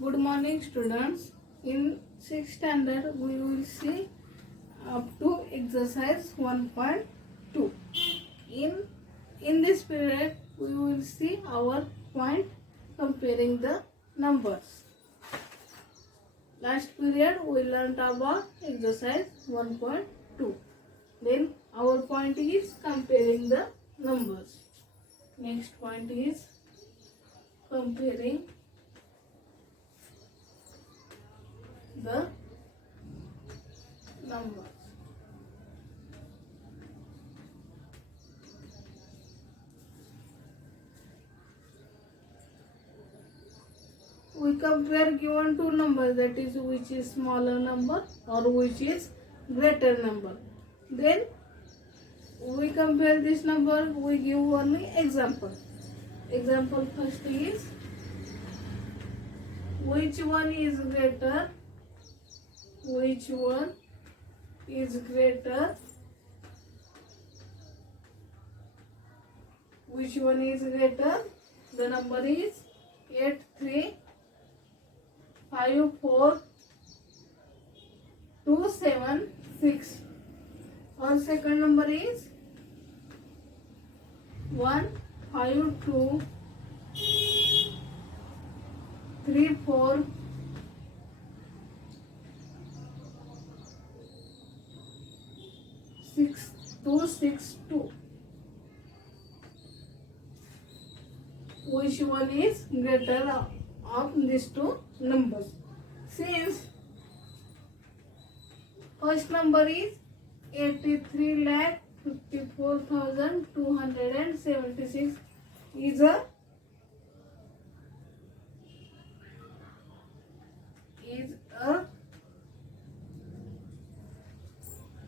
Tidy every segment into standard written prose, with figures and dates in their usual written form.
Good morning, students. In 6th standard, we will see up to exercise 1.2. In this period, we will see our point comparing the numbers. Last period, we learned about exercise 1.2. Then our point is comparing the numbers. Next point is comparing the numbers. We compare given two numbers, that is which is smaller number or which is greater number. Then we compare this number, we give only example. Example first is which one is greater, which one is greater, which one is greater. The number is 8354276. Our second number is 152326262. Which one is greater of these two numbers? Since first number is 83,54,276 is a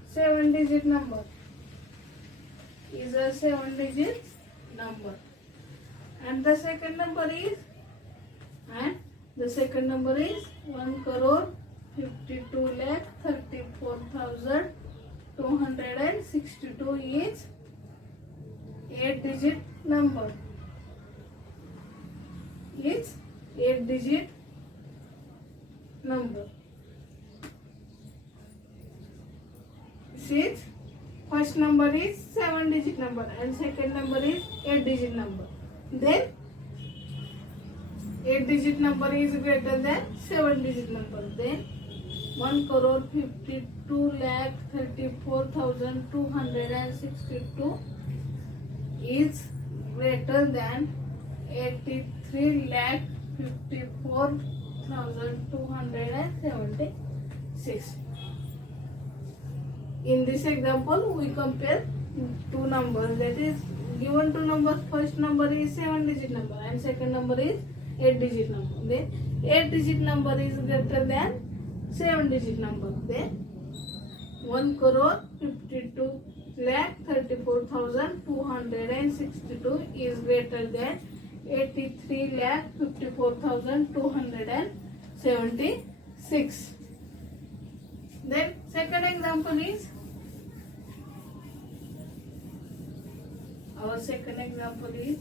seven-digit number. Is a seven-digit number. And the second number is 1,52,34,262 is 8-digit number. Is 8-digit number. Since first number is 7-digit number and second number is 8-digit number, then 8-digit number is greater than 7-digit number. Then 1,52,34,262 is greater than 83,54,276. In this example, we compare two numbers. That is, given two numbers, first number is 7-digit number and second number is 8-digit number. Then 8-digit number is greater than 7-digit number. Then 1,52,34,262 is greater than 83,54,276. Then second example is, our second example is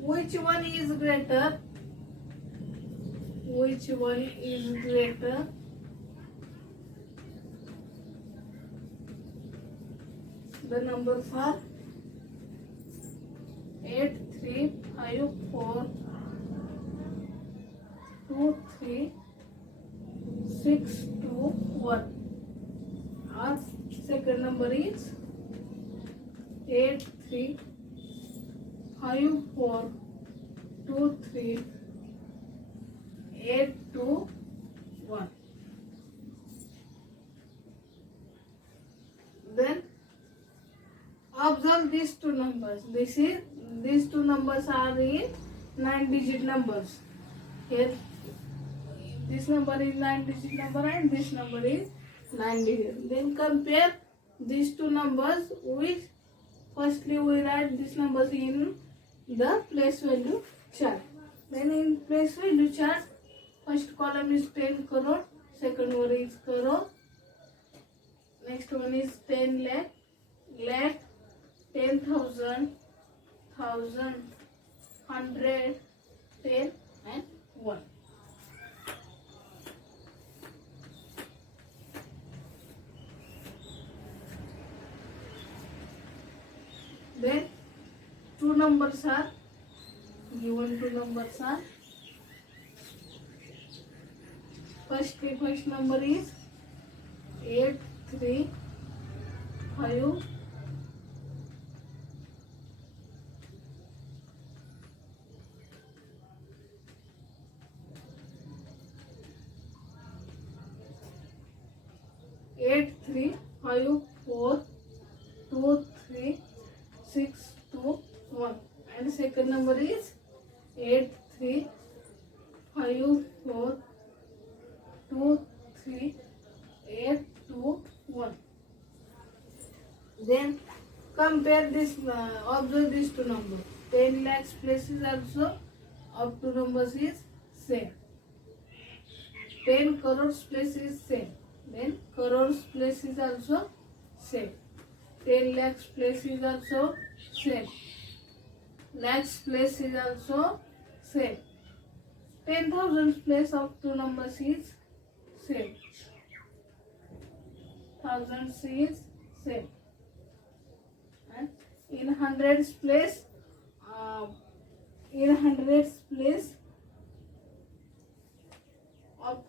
which one is greater, which one is greater, the numbers are 835423621. Our second number is 835423821. Then observe these two numbers. These two numbers are in 9-digit numbers. Here this number is 9-digit number and this number is 9-digit. Then compare these two numbers with, firstly we write these numbers in the place value chart. Then in place value chart, first column is 10 crore, second one is crore, next one is 10 lakh, 10,000, 1,000, 100, 10 and 1. Then two numbers are given. Two numbers are first number is 835. Eight three five four two three 6 2 1, and second number is 8 3 5 4 2 3 8 2 1. Then compare this, observe these two numbers. 10 lakhs places also of two numbers is same. 10 crores place is same. Then crores place is also same. 10 lakhs place is also same. Lakhs place is also same. 10,000 place of two numbers is same. Thousands is same. And in hundreds place, of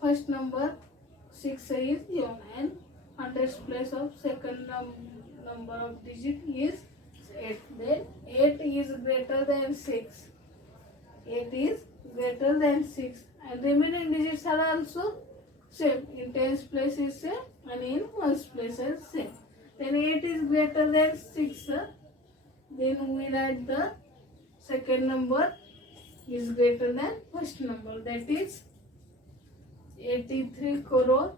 first number 6 is given, and hundreds place of second number of digit is 8. Then 8 is greater than 6. 8 is greater than 6, and remaining digits are also same. In tens place is same, and in ones place is same. Then 8 is greater than 6. Then we write the second number is greater than first number, that is 83 crore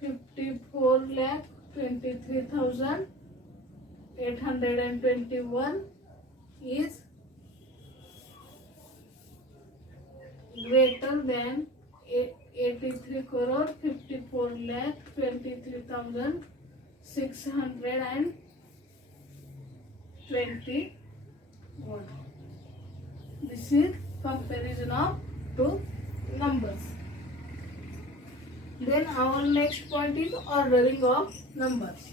54 lakh 23,821 is greater than 83 crore 54 lakh 23,621. This is comparison of two numbers. Then our next point is ordering of numbers.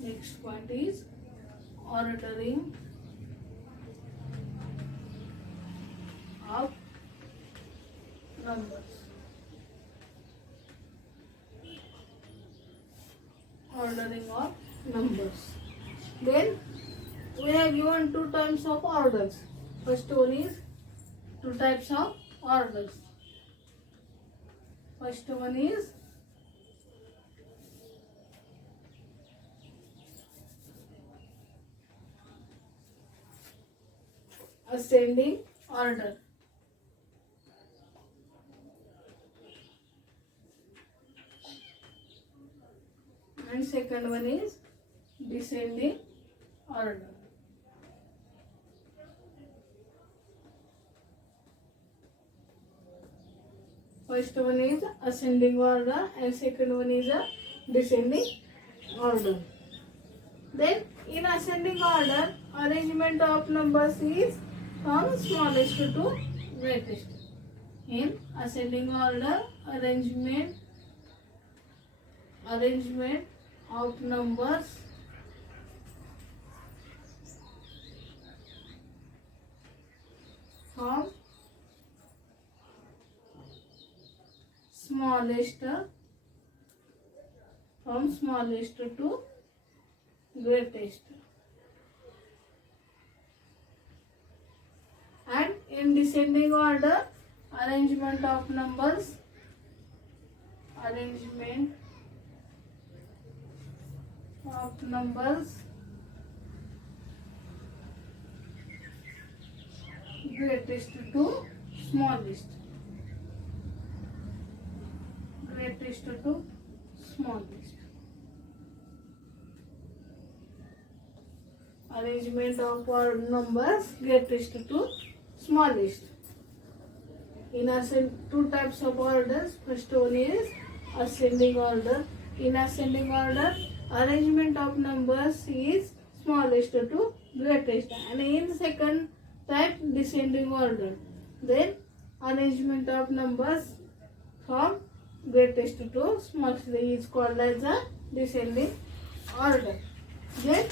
Next point is ordering of numbers. Ordering of numbers. Then we have given two types of orders. First one is two types of orders. First one is ascending order. And second one is descending order. First one is ascending order, and second one is a descending order. Then in ascending order, arrangement of numbers is from smallest to greatest. In ascending order, arrangement of numbers from smallest to greatest. And in descending order, arrangement of numbers greatest to smallest. Greatest to smallest. Arrangement of our numbers greatest to smallest. In two types of orders. First one is ascending order. In ascending order, arrangement of numbers is smallest to greatest, and in second type descending order. Then arrangement of numbers from greatest to smallest is called as a descending order. Then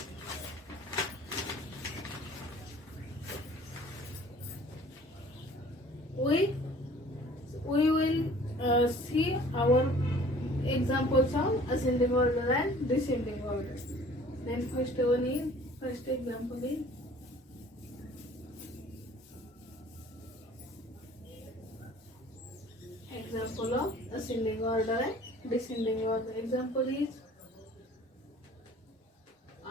we will see our examples of ascending order and descending order. Then first example is example of ascending order and descending order. Example is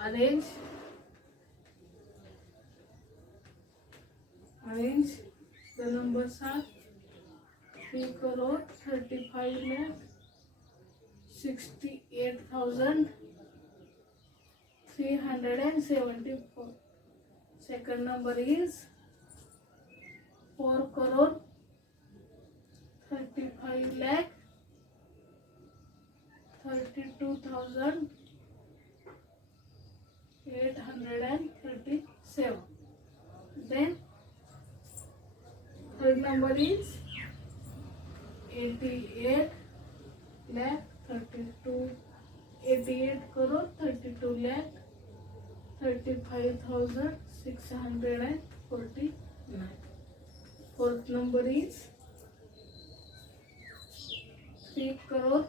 arrange the numbers are 3 crore 35 lakh 68,374. Second number is 4 crore 35 lakh 32,837. Then third number is 88 lakh 32 88 crore 32 lakh 35,649. Fourth number is 3 crore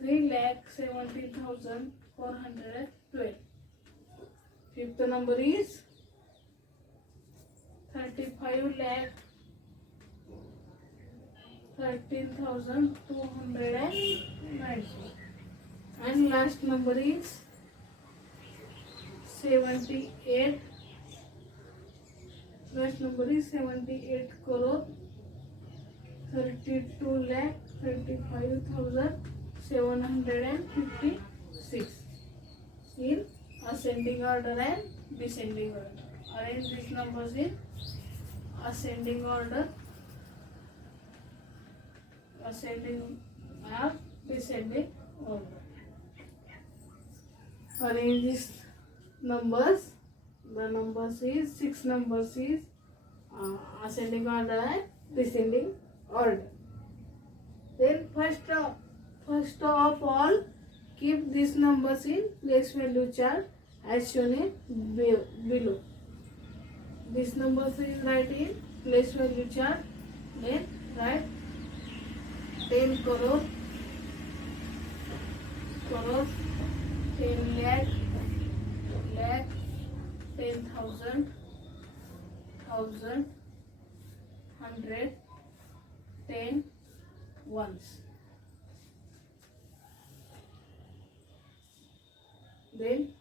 3 lakh 70,412. Fifth number is 35 lakh 13,290. And last number is 78. Last number is 78 crore 32 lakh 35,756 in ascending order and descending order. Arrange these numbers in ascending order, ascending or descending order. Arrange these numbers. The numbers is 6 numbers is ascending order and descending order. Then first of all, keep these numbers in place value chart as shown in below. These numbers is write in place value chart. Then write 10 crore 10 lakh 10,000 100 10 ones. Then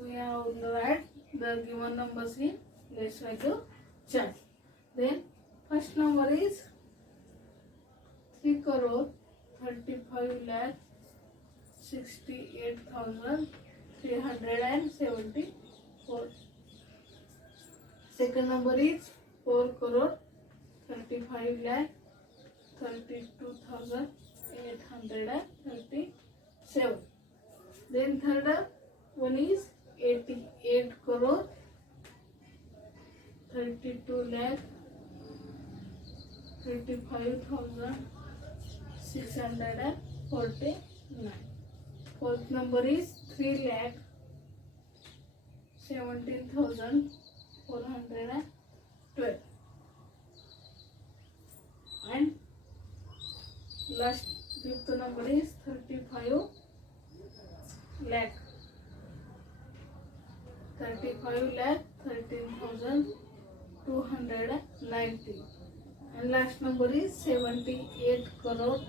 we have write the given numbers in place value chart. Then first number is 3 crore 35 lakh 68,374. Second number is 4 crore 35 lakh 32,837. Then third one is 88 crore 32 lakh 35,649. Fourth number is 3 lakh 17,412. And last fifth number is 35 lakh 13,290. And last number is 78 crore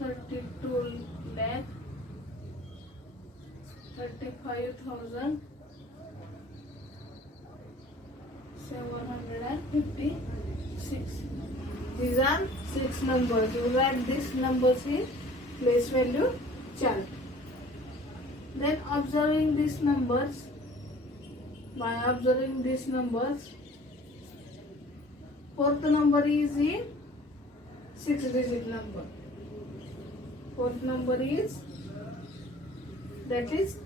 32 lakh 35,756. These are 6 numbers. You write these numbers in place value chart. Then observing these numbers, by observing these numbers, fourth number is in 6-digit number. Fourth number is, that is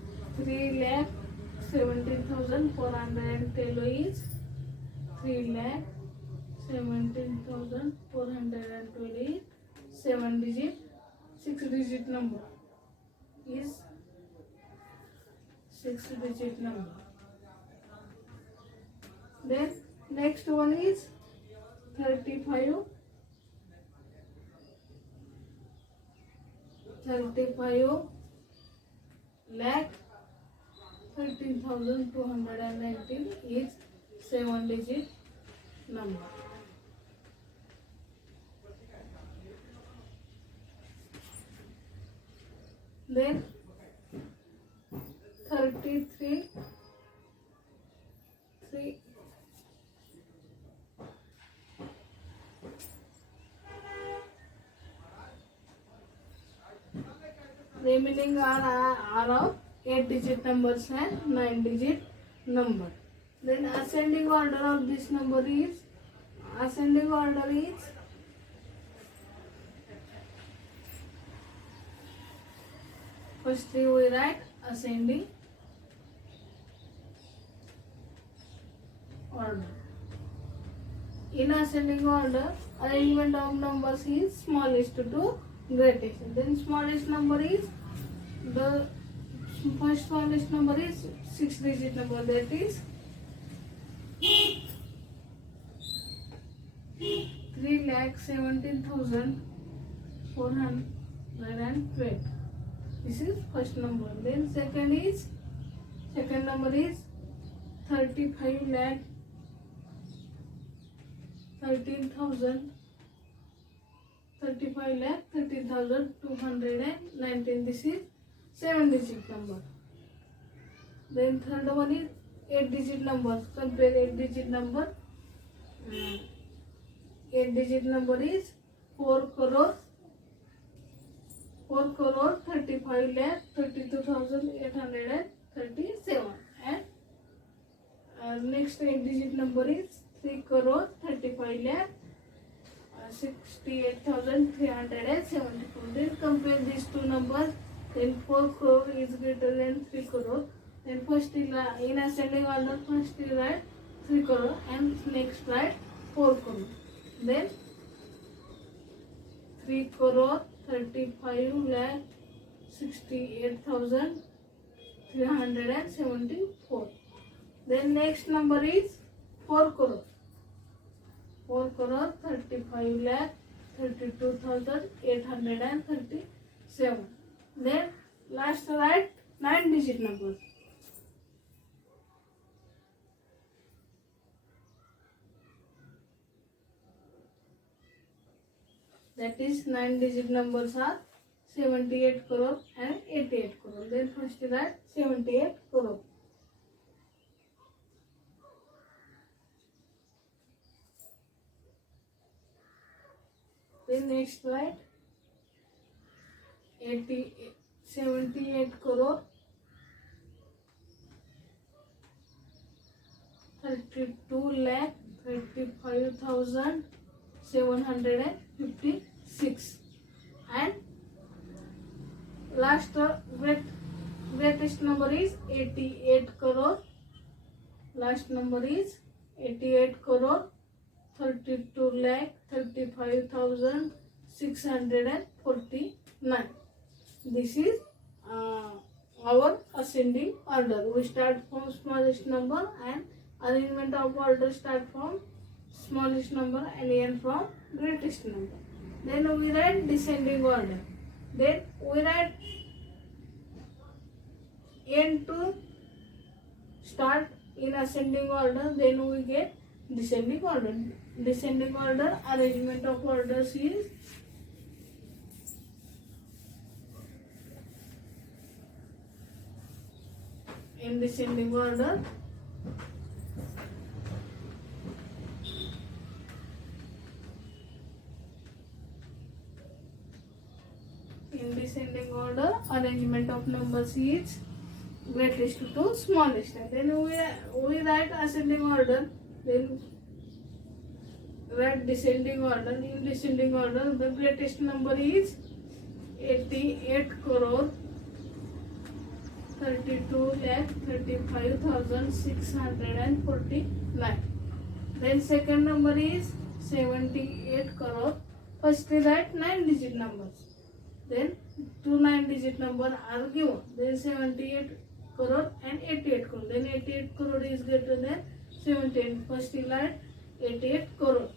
3,17,410 is 3,17,420 7-digit. 6-digit number is 6-digit number. Then next one is 35 lakh 13,219 is 7-digit number. Then 33 remaining are of 8-digit numbers and 9-digit number. Then ascending order of this number is, firstly we write ascending order. In ascending order, arrangement of numbers is smallest to greatest. Then smallest number is, the first smallest number is 6-digit number, that is 3,17,412. This is first number. Then second number is 35 lakh 13,219. This is 7-digit number. Then third one is 8-digit number. Compare 8-digit number. 8-digit number is 4 crore 35 lakh 32,837. And next 8-digit number is 3 crore 35 lakh 68,374. Then compare these two numbers. Then 4 crore is greater than 3 crore. Then first in ascending order, first you write 3 crore and next write 4 crore. Then 3 crore 35 lakh 68,374. Then next number is 4 crore. 4 crore 35 lakh 32,837. Then last write 9-digit numbers. That is 9-digit numbers are 78 crore and 88 crore. Then first write 78 crore. Then next write 78 crore 32 lakh 35,756. And last greatest number is 88 crore. Last number is 88 crore 32 lakh 35,649. This is our ascending order. We start from smallest number and arrangement of order start from smallest number and end from greatest number. Then we write descending order. Then we write end to start in ascending order. Then we get descending order. Descending order arrangement of orders is in descending order. In descending order, arrangement of numbers is greatest to smallest. Then we write ascending order. Then write descending order. In descending order, the greatest number is 88 crore 32,35,649. Then second number is 78 crore. First we write 9 digit numbers. Then two 9-digit number are given. Then 78 crore and 88 crore. Then 88 crore is greater than 78. First we write 88 crore.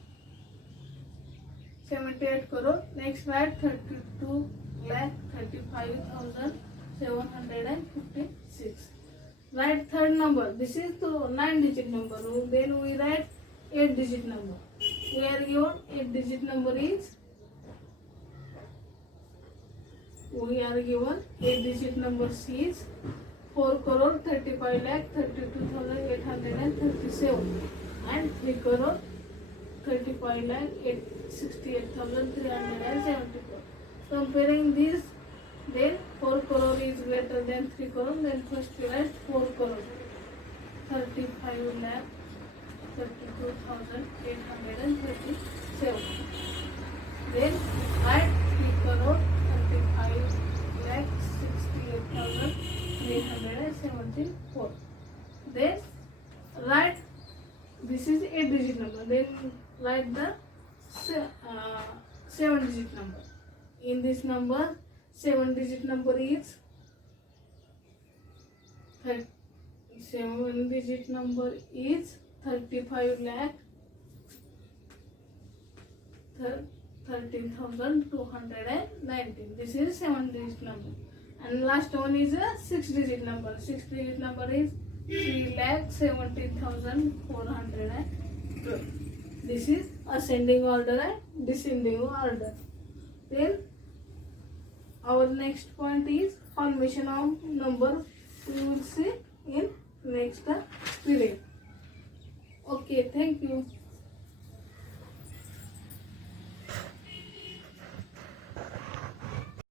78 crore. Next write 32,35,756. Write third number. This is the 9-digit number. Then we write 8-digit number. We are given 8-digit number is. We are given 8-digit number is 4 crore 35 lakh 32,837 and 3 crore 35 lakh 68,374. Comparing these, then 4 crore is greater than 3 crore. Then first we write 4 crore 35 lakh 32,837. Then write 3 crore 35 lakh 68,374. Then write, this is 8-digit number. Then write the 7-digit number. In this number, 7-digit number is 35 lakh 13,219. This is 7-digit number. And last one is a 6-digit number. 6-digit number is 3,17,412. This is ascending order and descending order. Then our next point is formation of number. We will see in next period. Okay, thank you.